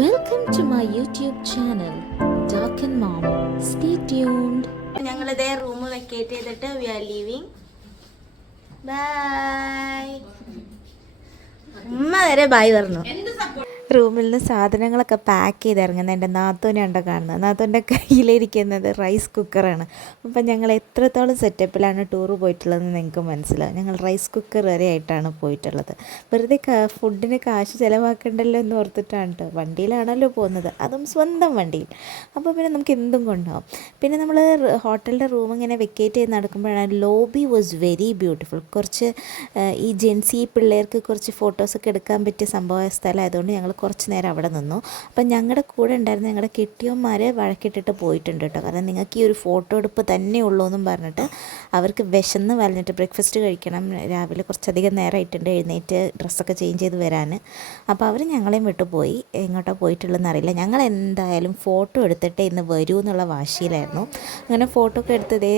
Welcome to my YouTube channel, Doc and Mom. Stay tuned. ഞങ്ങളിതേ room vacate ചെയ്തിട്ട് we are leaving. Bye. ഉമ്മ വരെ bye പറഞ്ഞു. റൂമിൽ നിന്ന് സാധനങ്ങളൊക്കെ പാക്ക് ചെയ്ത് ഇറങ്ങുന്നത് എൻ്റെ നാത്തൂനുണ്ടോ കാണുന്നത്. നാത്തൂൻ്റെ കയ്യിലിരിക്കുന്നത് റൈസ് കുക്കറാണ്. അപ്പം ഞങ്ങൾ എത്രത്തോളം സെറ്റപ്പിലാണ് ടൂർ പോയിട്ടുള്ളതെന്ന് നിങ്ങൾക്ക് മനസ്സിലാവും. ഞങ്ങൾ റൈസ് കുക്കർ വരെ ആയിട്ടാണ് പോയിട്ടുള്ളത്. വെറുതെ ഫുഡിന് കാശ് ചിലവാക്കണ്ടല്ലോ എന്ന് ഓർത്തിട്ടാണ് കേട്ടോ. വണ്ടിയിലാണല്ലോ പോകുന്നത്, അതും സ്വന്തം വണ്ടിയിൽ. അപ്പോൾ പിന്നെ നമുക്ക് എന്തും കൊണ്ടുപോകാം. പിന്നെ നമ്മൾ ഹോട്ടലിൻ്റെ റൂം ഇങ്ങനെ വെക്കേറ്റ് ചെയ്ത് നടക്കുമ്പോഴാണ് ലോബി വാസ് വെരി ബ്യൂട്ടിഫുൾ. കുറച്ച് ഈ ജെൻസി പിള്ളേർക്ക് കുറച്ച് ഫോട്ടോസൊക്കെ എടുക്കാൻ പറ്റിയ സ്ഥലമായതുകൊണ്ട് ഞങ്ങൾ കുറച്ച് നേരം അവിടെ നിന്നു. അപ്പം ഞങ്ങളുടെ കൂടെ ഉണ്ടായിരുന്ന ഞങ്ങളുടെ കെട്ടിയന്മാരെ വഴക്കിട്ടിട്ട് പോയിട്ടുണ്ട് കേട്ടോ. കാരണം നിങ്ങൾക്ക് ഈ ഒരു ഫോട്ടോ എടുപ്പ് തന്നെ ഉള്ളൂ എന്നും പറഞ്ഞിട്ട് അവർക്ക് വിശന്ന് വലഞ്ഞിട്ട് ബ്രേക്ക്ഫാസ്റ്റ് കഴിക്കണം. രാവിലെ കുറച്ചധികം നേരമായിട്ടുണ്ട് എഴുന്നേറ്റ് ഡ്രസ്സൊക്കെ ചേഞ്ച് ചെയ്ത് വരാൻ. അപ്പോൾ അവർ ഞങ്ങളെയും വിട്ടു പോയി. എങ്ങോട്ടാണ് പോയിട്ടുള്ളതെന്ന് അറിയില്ല. ഞങ്ങൾ എന്തായാലും ഫോട്ടോ എടുത്തിട്ട് ഇന്ന് വരൂ എന്നുള്ള വാശിയിലായിരുന്നു. അങ്ങനെ ഫോട്ടോ ഒക്കെ എടുത്തതേ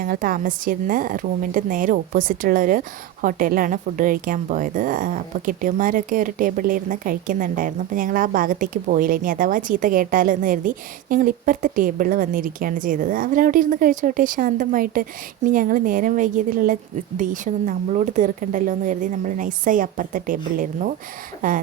ഞങ്ങൾ താമസിച്ചിരുന്ന റൂമിൻ്റെ നേരെ ഓപ്പോസിറ്റുള്ളൊരു ഹോട്ടലിലാണ് ഫുഡ് കഴിക്കാൻ പോയത്. അപ്പോൾ കെട്ടിയന്മാരൊക്കെ ഒരു ടേബിളിലിരുന്ന് കഴിക്കുന്നുണ്ടായിരുന്നു. അപ്പോൾ ഞങ്ങൾ ആ ഭാഗത്തേക്ക് പോയില്ല. ഇനി അഥവാ ചീത്ത കേട്ടാലോ എന്ന് കരുതി ഞങ്ങൾ ഇപ്പുറത്തെ ടേബിളിൽ വന്നിരിക്കുകയാണ് ചെയ്തത്. അവരവിടെ ഇരുന്ന് കഴിച്ചോട്ടെ ശാന്തമായിട്ട്. ഇനി ഞങ്ങൾ നേരം വൈകിയതിലുള്ള ദേഷ്യമൊന്നും നമ്മളോട് തീർക്കണ്ടല്ലോ എന്ന് കരുതി നമ്മൾ നൈസായി അപ്പുറത്തെ ടേബിളിലിരുന്നു.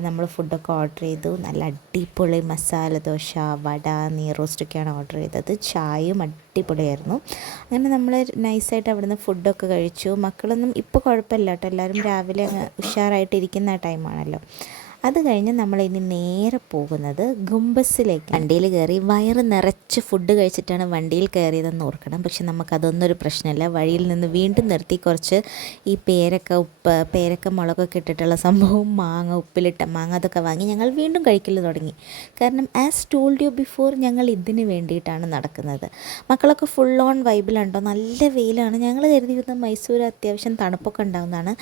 നമ്മൾ ഫുഡൊക്കെ ഓർഡർ ചെയ്തു. നല്ല അടിപൊളി മസാല ദോശ, വട, നെയ്റോസ്റ്റൊക്കെയാണ് ഓർഡർ ചെയ്തത്. ചായയും അടിപൊളിയായിരുന്നു. അങ്ങനെ നമ്മൾ നൈസായിട്ട് അവിടുന്ന് ഫുഡൊക്കെ കഴിച്ചു. മക്കളൊന്നും ഇപ്പോൾ കുഴപ്പമില്ല കേട്ടോ. എല്ലാവരും രാവിലെ ഉഷാറായിട്ടിരിക്കുന്ന ടൈമാണല്ലോ. അത് കഴിഞ്ഞ് നമ്മളിനി നേരെ പോകുന്നത് ഗുംബസിലേക്ക്. വണ്ടിയിൽ കയറി വയറ് നിറച്ച് ഫുഡ് കഴിച്ചിട്ടാണ് വണ്ടിയിൽ കയറിയതെന്ന് ഓർക്കണം. പക്ഷെ നമുക്കതൊന്നൊരു പ്രശ്നമില്ല. വഴിയിൽ നിന്ന് വീണ്ടും നിർത്തി കുറച്ച് ഈ പേരക്ക മുളകൊക്കെ ഇട്ടിട്ടുള്ള സംഭവം, മാങ്ങ, ഉപ്പിലിട്ട മാങ്ങ, അതൊക്കെ വാങ്ങി ഞങ്ങൾ വീണ്ടും കഴിക്കൽ തുടങ്ങി. കാരണം ആസ് ടോൾഡ് യു ബിഫോർ ഞങ്ങൾ ഇതിന് വേണ്ടിയിട്ടാണ് നടക്കുന്നത്. മക്കളൊക്കെ ഫുൾ ഓൺ വൈബിലുണ്ടോ. നല്ല വെയിലാണ്. ഞങ്ങൾ കരുതിയിരുന്ന മൈസൂർ അത്യാവശ്യം തണുപ്പൊക്കെ ഉണ്ടാകുന്നതാണ്.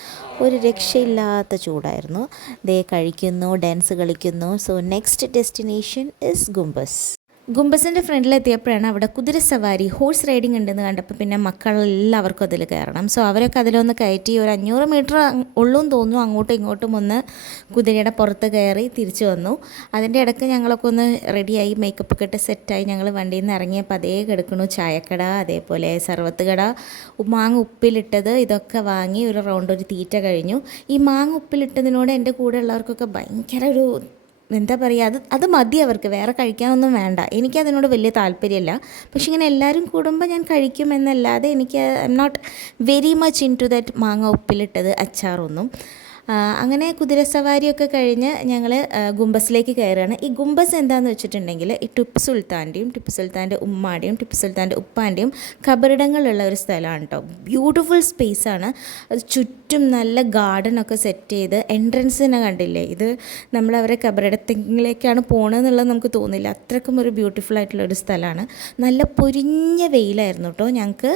ഒരു രക്ഷയില്ലാത്ത ചൂടായിരുന്നു. ദേ കഴിക്കും, ഡാൻസ് കളിക്കുന്നു. So next destination is Gumbaz. ഗുംബസിൻ്റെ ഫ്രണ്ടിലെത്തിയപ്പോഴാണ് അവിടെ കുതിരസവാരി, ഹോഴ്സ് റൈഡിങ് ഉണ്ടെന്ന് കണ്ടപ്പോൾ പിന്നെ മക്കളെല്ലാവർക്കും അതിൽ കയറണം. സോ അവരൊക്കെ അതിലൊന്ന് കയറ്റി ഒരു 500 മീറ്റർ ഉള്ളൂന്ന് തോന്നുന്നു. അങ്ങോട്ടും ഇങ്ങോട്ടും ഒന്ന് കുതിരയുടെ പുറത്ത് കയറി തിരിച്ചു വന്നു. അതിൻ്റെ ഇടയ്ക്ക് ഞങ്ങളൊക്കെ ഒന്ന് റെഡിയായി, മേക്കപ്പ് ഒക്കെ ഇട്ട് സെറ്റായി ഞങ്ങൾ വണ്ടിയിൽ നിന്ന് ഇറങ്ങിയപ്പോൾ അതേ കിടക്കണു ചായക്കട, അതേപോലെ സർവത്ത് കട, മാങ്ങ ഉപ്പിലിട്ടത്, ഇതൊക്കെ വാങ്ങി ഒരു റൗണ്ട് ഒരു തീറ്റ കഴിഞ്ഞു. ഈ മാങ്ങ ഉപ്പിലിട്ടതിനോട് എൻ്റെ കൂടെ ഉള്ളവർക്കൊക്കെ ഭയങ്കര ഒരു എന്താ പറയുക, അത് മതി അവർക്ക്, വേറെ കഴിക്കാനൊന്നും വേണ്ട. എനിക്കതിനോട് വലിയ താല്പര്യമില്ല. പക്ഷെ ഇങ്ങനെ എല്ലാവരും കൂടുമ്പോൾ ഞാൻ കഴിക്കുമെന്നല്ലാതെ എനിക്ക് I'm not very much into that മാങ്ങ ഉപ്പിലിട്ടത് അച്ചാറൊന്നും. അങ്ങനെ കുതിരസവാരിയൊക്കെ കഴിഞ്ഞ് ഞങ്ങൾ ഗുംബസിലേക്ക് കയറുകയാണ്. ഈ ഗുംബസ് എന്താണെന്ന് വെച്ചിട്ടുണ്ടെങ്കിൽ ഈ ടിപ്പു സുൽത്താൻ്റെ ഉമ്മാടെയും ടിപ്പു സുൽത്താൻ്റെ ഉപ്പാൻ്റെയും ഖബറിടങ്ങളുള്ള ഒരു സ്ഥലമാണ് കേട്ടോ. ബ്യൂട്ടിഫുൾ സ്പേസാണ്. അത് ചുറ്റും നല്ല ഗാർഡനൊക്കെ സെറ്റ് ചെയ്ത് എൻട്രൻസ് തന്നെ കണ്ടില്ലേ, ഇത് നമ്മളവരെ ഖബറിടത്തിലേക്കാണ് പോകണമെന്നുള്ളത് നമുക്ക് തോന്നില്ല. അത്രക്കും ഒരു ബ്യൂട്ടിഫുൾ ആയിട്ടുള്ളൊരു സ്ഥലമാണ്. നല്ല പൊരിഞ്ഞ വെയിലായിരുന്നു കേട്ടോ. ഞങ്ങൾക്ക്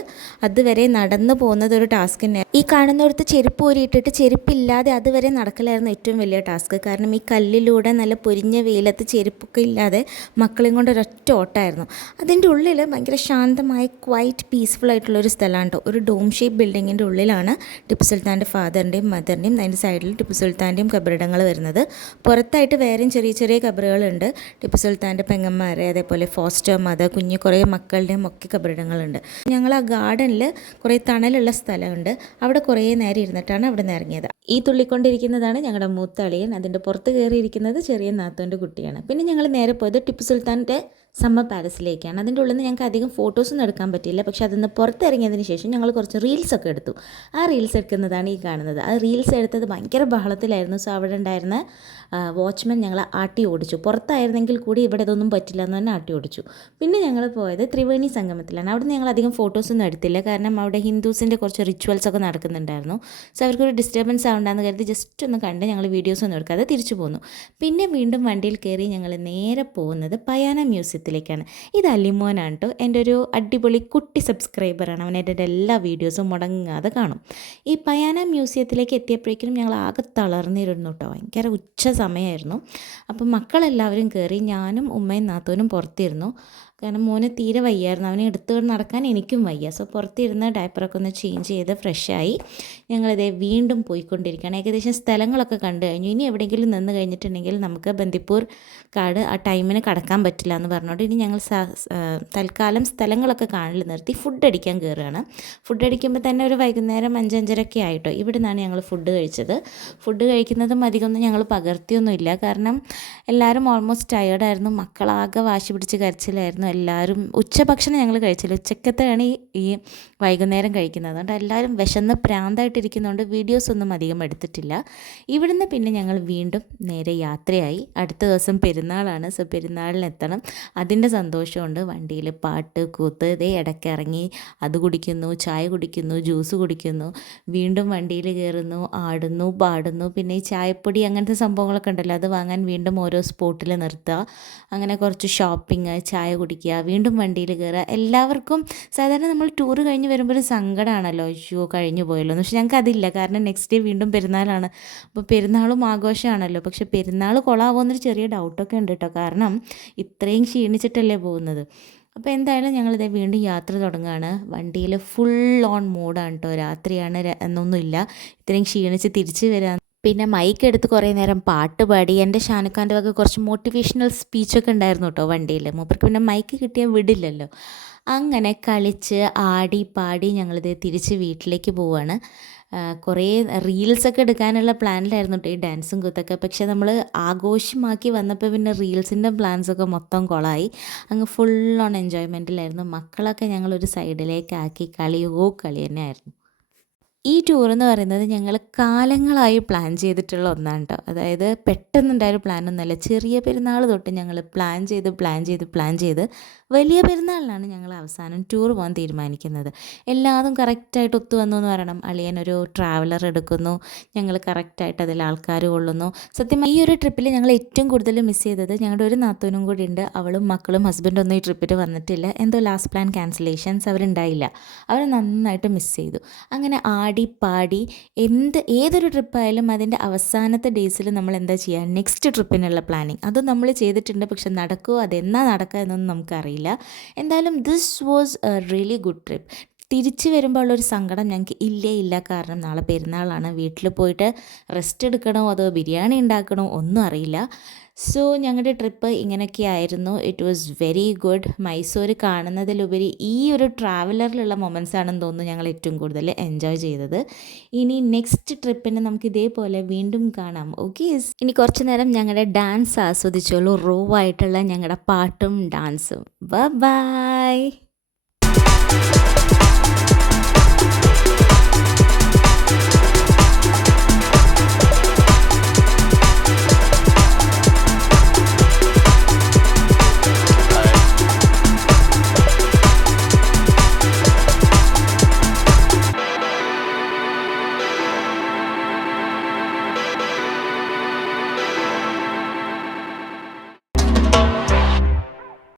അതുവരെ നടന്നു പോകുന്നത് ഒരു ടാസ്ക് തന്നെ. ഈ കാണുന്നിടത്ത് ചെരുപ്പ് ഊരിയിട്ടിട്ട് ചെരുപ്പില്ലാതെ അതുവരെ നടക്കലായിരുന്നു ഏറ്റവും വലിയ ടാസ്ക്. കാരണം ഈ കല്ലിലൂടെ നല്ല പൊരിഞ്ഞ വെയിലത്ത് ചെരുപ്പൊക്കെ ഇല്ലാതെ മക്കളെയും കൊണ്ട് ഒരൊറ്റ ഓട്ടമായിരുന്നു. അതിൻ്റെ ഉള്ളിൽ ഭയങ്കര ശാന്തമായ ക്വൈറ്റ് പീസ്ഫുൾ ആയിട്ടുള്ളൊരു സ്ഥലമാണ് കേട്ടോ. ഒരു ഡോം ഷേപ്പ് ബിൽഡിങ്ങിൻ്റെ ഉള്ളിലാണ് ടിപ്പു സുൽത്താൻ്റെ ഫാദറിൻ്റെയും മദറിൻ്റെയും അതിൻ്റെ സൈഡിൽ ടിപ്പു സുൽത്താൻ്റെയും ഖബറിടങ്ങൾ വരുന്നത്. പുറത്തായിട്ട് വേറെയും ചെറിയ ചെറിയ ഖബറുകളുണ്ട്. ടിപ്പു സുൽത്താൻ്റെ പെങ്ങന്മാരെ, അതേപോലെ ഫോസ്റ്റർ മദർ, കുറേ മക്കളുടെയും ഒക്കെ ഖബറിടങ്ങളുണ്ട്. ഞങ്ങൾ ആ ഗാർഡനിൽ കുറേ തണലുള്ള സ്ഥലമുണ്ട്. അവിടെ കുറേ നേരം ഇരുന്നിട്ടാണ് അവിടെ നിന്ന് ഇറങ്ങിയത്. ഈ തുള്ളിക്കൊണ്ടിരിക്കുന്നതാണ് ഞങ്ങളുടെ മൂത്ത അളിയൻ. അതിൻ്റെ പുറത്ത് കയറിയിരിക്കുന്നത് ചെറിയ നാത്തോൻ്റെ കുട്ടിയാണ്. പിന്നെ ഞങ്ങൾ നേരെ പോയത് ടിപ്പു സുൽത്താൻ്റെ സമ്മർ പാലസിലേക്കാണ്. അതിൻ്റെ ഉള്ളിൽ നിന്ന് ഞങ്ങൾക്ക് അധികം ഫോട്ടോസൊന്നും എടുക്കാൻ പറ്റിയില്ല. പക്ഷേ അതിൽ നിന്ന് പുറത്തിറങ്ങിയതിന് ശേഷം ഞങ്ങൾ കുറച്ച് റീൽസൊക്കെ എടുത്തു. ആ റീൽസ് എടുക്കുന്നതാണ് ഈ കാണുന്നത്. ആ റീൽസ് എടുത്തത് ഭയങ്കര ബഹളത്തിലായിരുന്നു. സോ അവിടെ ഉണ്ടായിരുന്ന വാച്ച്മാൻ ഞങ്ങളെ ആട്ടി ഓടിച്ചു. പുറത്തായിരുന്നെങ്കിൽ കൂടി ഇവിടെ ഇതൊന്നും പറ്റില്ല എന്ന് തന്നെ ആട്ടി ഓടിച്ചു. പിന്നെ ഞങ്ങൾ പോയത് ത്രിവേണി സംഗമത്തിലാണ്. അവിടെ നിന്ന് ഞങ്ങൾ അധികം ഫോട്ടോസൊന്നും എടുത്തില്ല. കാരണം അവിടെ ഹിന്ദുസിൻ്റെ കുറച്ച് റിച്വൽസൊക്കെ നടക്കുന്നുണ്ടായിരുന്നു. സോ അവർക്കൊരു ഡിസ്റ്റർബൻസ് ആവണ്ടെന്ന് കരുതി ജസ്റ്റ് ഒന്ന് കണ്ട് ഞങ്ങൾ വീഡിയോസൊന്നും എടുക്കാതെ തിരിച്ചു പോന്നു. പിന്നെ വീണ്ടും വണ്ടിയിൽ കയറി ഞങ്ങൾ നേരെ പോകുന്നത് പയാന മ്യൂസിയത്തിലേക്കാണ്. ഇത് അലിമോനാണ് കേട്ടോ. എൻ്റെ ഒരു അടിപൊളി കുട്ടി സബ്സ്ക്രൈബറാണ്. അവൻ എൻ്റെ എല്ലാ വീഡിയോസും മുടങ്ങാതെ കാണും. ഈ പയാന മ്യൂസിയത്തിലേക്ക് എത്തിയപ്പോഴേക്കും ഞങ്ങൾ ആകെ തളർന്നിരുന്നു കേട്ടോ. ഭയങ്കര ഉച്ച സമയമായിരുന്നു. അപ്പം മക്കളെല്ലാവരും കയറി. ഞാനും ഉമ്മയും നാത്തൂനും പുറത്തിരുന്നു. കാരണം മോന് തീരെ വയ്യായിരുന്നു, അവനെ എടുത്തുകൊണ്ട് നടക്കാൻ എനിക്കും വയ്യ. സോ പുറത്തിരുന്ന് ഡയപ്പറൊക്കെ ഒന്ന് ചേഞ്ച് ചെയ്ത് ഫ്രഷായി ഞങ്ങളിതേ വീണ്ടും പോയിക്കൊണ്ടിരിക്കുകയാണ്. ഏകദേശം സ്ഥലങ്ങളൊക്കെ കണ്ടു കഴിഞ്ഞു. ഇനി എവിടെയെങ്കിലും നിന്ന് കഴിഞ്ഞിട്ടുണ്ടെങ്കിൽ നമുക്ക് ബന്ദിപ്പൂർ കാട് ആ ടൈമിന് കടക്കാൻ പറ്റില്ല എന്ന് പറഞ്ഞുകൊണ്ട് ഇനി ഞങ്ങൾ തൽക്കാലം സ്ഥലങ്ങളൊക്കെ കാണൽ നിർത്തി ഫുഡ് അടിക്കാൻ കയറുകയാണ്. ഫുഡ് അടിക്കുമ്പോൾ തന്നെ ഒരു വൈകുന്നേരം 5-5:30 ആയിട്ടോ. ഇവിടെ നിന്നാണ് ഞങ്ങൾ ഫുഡ് കഴിച്ചത്. ഫുഡ് കഴിക്കുന്നതും അധികമൊന്നും ഞങ്ങൾ പകർത്തിയൊന്നുമില്ല, കാരണം എല്ലാവരും ഓൾമോസ്റ്റ് ടയേർഡായിരുന്നു. മക്കളാകെ വാശി പിടിച്ച് കരച്ചിലായിരുന്നു. എല്ലാവരും ഉച്ചഭക്ഷണം ഞങ്ങൾ കഴിച്ചില്ല, ഉച്ചക്കത്തെയാണ് ഈ വൈകുന്നേരം കഴിക്കുന്നത്. അതുകൊണ്ട് എല്ലാവരും വിശന്ന് പ്രാന്തായിട്ടിരിക്കുന്നതുകൊണ്ട് വീഡിയോസൊന്നും അധികം എടുത്തിട്ടില്ല. ഇവിടുന്ന് പിന്നെ ഞങ്ങൾ വീണ്ടും നേരെ യാത്രയായി. അടുത്ത ദിവസം പെരുന്നാളാണ്. സോ പെരുന്നാളിനെത്തണം, അതിൻ്റെ സന്തോഷമുണ്ട്. വണ്ടിയിൽ പാട്ട് കൂത്ത് ഇതേ ഇടയ്ക്കിറങ്ങി അത് കുടിക്കുന്നു, ചായ കുടിക്കുന്നു, ജ്യൂസ് കുടിക്കുന്നു, വീണ്ടും വണ്ടിയിൽ കയറുന്നു, ആടുന്നു, പാടുന്നു. പിന്നെ ഈ ചായപ്പൊടി അങ്ങനത്തെ സംഭവങ്ങളൊക്കെ ഉണ്ടല്ലോ, അത് വാങ്ങാൻ വീണ്ടും ഓരോ സ്പോട്ടിൽ നിർത്തുക. അങ്ങനെ കുറച്ച് ഷോപ്പിംഗ്, ചായ കുടിക്കുക, വീണ്ടും വണ്ടിയിൽ കയറുക. എല്ലാവർക്കും സാധാരണ നമ്മൾ ടൂർ കഴിഞ്ഞ് വരുമ്പോൾ ഒരു സങ്കടമാണല്ലോ, അയ്യോ കഴിഞ്ഞു പോയല്ലോ. പക്ഷെ ഞങ്ങൾക്ക് അതില്ല, കാരണം നെക്സ്റ്റ് ഡേ വീണ്ടും പെരുന്നാളാണ്. അപ്പോൾ പെരുന്നാളും ആഘോഷമാണല്ലോ. പക്ഷെ പെരുന്നാൾ കൊളാവുമെന്നൊരു ചെറിയ ഡൗട്ടൊക്കെ ഉണ്ട് കേട്ടോ, കാരണം ഇത്രയും ക്ഷീണിച്ചിട്ടല്ലേ പോകുന്നത്. അപ്പോൾ എന്തായാലും ഞങ്ങളിത് വീണ്ടും യാത്ര തുടങ്ങുകയാണ്. വണ്ടിയിൽ ഫുൾ ഓൺ മൂഡാണ് കേട്ടോ. രാത്രിയാണ് എന്നൊന്നുമില്ല, ഇത്രയും ക്ഷീണിച്ച് തിരിച്ച് വരാൻ. പിന്നെ മൈക്ക് എടുത്ത് കുറേ നേരം പാട്ട് പാടി. എൻ്റെ ഷാനുഖാൻ്റെ വക കുറച്ച് മോട്ടിവേഷണൽ സ്പീച്ചൊക്കെ ഉണ്ടായിരുന്നു കേട്ടോ വണ്ടിയിൽ. മൂപ്പർക്ക് പിന്നെ മൈക്ക് കിട്ടിയാൽ വിടില്ലല്ലോ. അങ്ങനെ കളിച്ച് ആടി പാടി ഞങ്ങളിത് തിരിച്ച് വീട്ടിലേക്ക് പോവുകയാണ്. കുറേ റീൽസൊക്കെ എടുക്കാനുള്ള പ്ലാനിലായിരുന്നു കേട്ടോ ഈ ഡാൻസും കൂത്തൊക്കെ. പക്ഷേ നമ്മൾ ആഘോഷമാക്കി വന്നപ്പോൾ പിന്നെ റീൽസിൻ്റെ പ്ലാൻസൊക്കെ മൊത്തം കൊളായി. അങ്ങ് ഫുൾ ഓൺ എൻജോയ്മെൻറ്റിലായിരുന്നു. മക്കളൊക്കെ ഞങ്ങളൊരു സൈഡിലേക്കാക്കി കളി തന്നെയായിരുന്നു. ഈ ടൂർ എന്ന് പറയുന്നത് ഞങ്ങൾ കാലങ്ങളായി പ്ലാൻ ചെയ്തിട്ടുള്ള ഒന്നാണ് കേട്ടോ. അതായത് പെട്ടെന്നുണ്ടായൊരു പ്ലാനൊന്നുമല്ല. ചെറിയ പെരുന്നാൾ തൊട്ട് ഞങ്ങൾ പ്ലാൻ ചെയ്ത് വലിയ പെരുന്നാളിലാണ് ഞങ്ങൾ അവസാനം ടൂർ പോകാൻ തീരുമാനിക്കുന്നത്. എല്ലാതും കറക്റ്റായിട്ട് ഒത്തു വന്നു എന്ന് പറയണം. അളിയനൊരു ട്രാവലർ എടുക്കുന്നു, ഞങ്ങൾ കറക്റ്റായിട്ട് അതിൽ ആൾക്കാർ കൊള്ളുന്നു. സത്യം ഈ ഒരു ട്രിപ്പിൽ ഞങ്ങൾ ഏറ്റവും കൂടുതൽ മിസ് ചെയ്തത് ഞങ്ങളുടെ ഒരു നാത്തൂനും കൂടി ഉണ്ട്. അവളും മക്കളും ഹസ്ബൻഡൊന്നും ഈ ട്രിപ്പിൽ വന്നിട്ടില്ല. എന്തോ ലാസ്റ്റ് പ്ലാൻ ക്യാൻസലേഷൻസ് അവരുണ്ടായില്ല. അവർ നന്നായിട്ട് മിസ് ചെയ്തു. അങ്ങനെ ആടി പാടി ഏതൊരു ട്രിപ്പായാലും അതിൻ്റെ അവസാനത്തെ ഡേയ്സിൽ നമ്മൾ എന്താ ചെയ്യുക, നെക്സ്റ്റ് ട്രിപ്പിനുള്ള പ്ലാനിങ് അത് നമ്മൾ ചെയ്തിട്ടുണ്ട്. പക്ഷെ നടക്കുമോ, അതെന്നാ നടക്കുക എന്നൊന്നും നമുക്കറിയില്ല. എന്തായാലും this was A really good trip. തിരിച്ചു വരുമ്പോൾ ഉള്ളൊരു സങ്കടം ഞങ്ങൾക്ക് ഇല്ല, കാരണം നാളെ പെരുന്നാളാണ്. വീട്ടിൽ പോയിട്ട് റെസ്റ്റ് എടുക്കണോ അതോ ബിരിയാണി ഉണ്ടാക്കണോ ഒന്നും അറിയില്ല. സോ ഞങ്ങളുടെ ട്രിപ്പ് ഇങ്ങനെയൊക്കെ ആയിരുന്നു. It was very good. Mysore കാണുന്നതിലുപരി ഈ ഒരു ട്രാവലറിലുള്ള മൊമെൻറ്റ്സ് ആണെന്ന് തോന്നുന്നു ഞങ്ങൾ ഏറ്റവും കൂടുതൽ എൻജോയ് ചെയ്തത്. ഇനി നെക്സ്റ്റ് ട്രിപ്പിന് നമുക്ക് ഇതേപോലെ വീണ്ടും കാണാം. ഓക്കെ, ഇനി കുറച്ച് നേരം ഞങ്ങളുടെ ഡാൻസ് ആസ്വദിച്ചോളൂ. റോ ആയിട്ടുള്ള ഞങ്ങളുടെ പാട്ടും ഡാൻസും. ബൈ.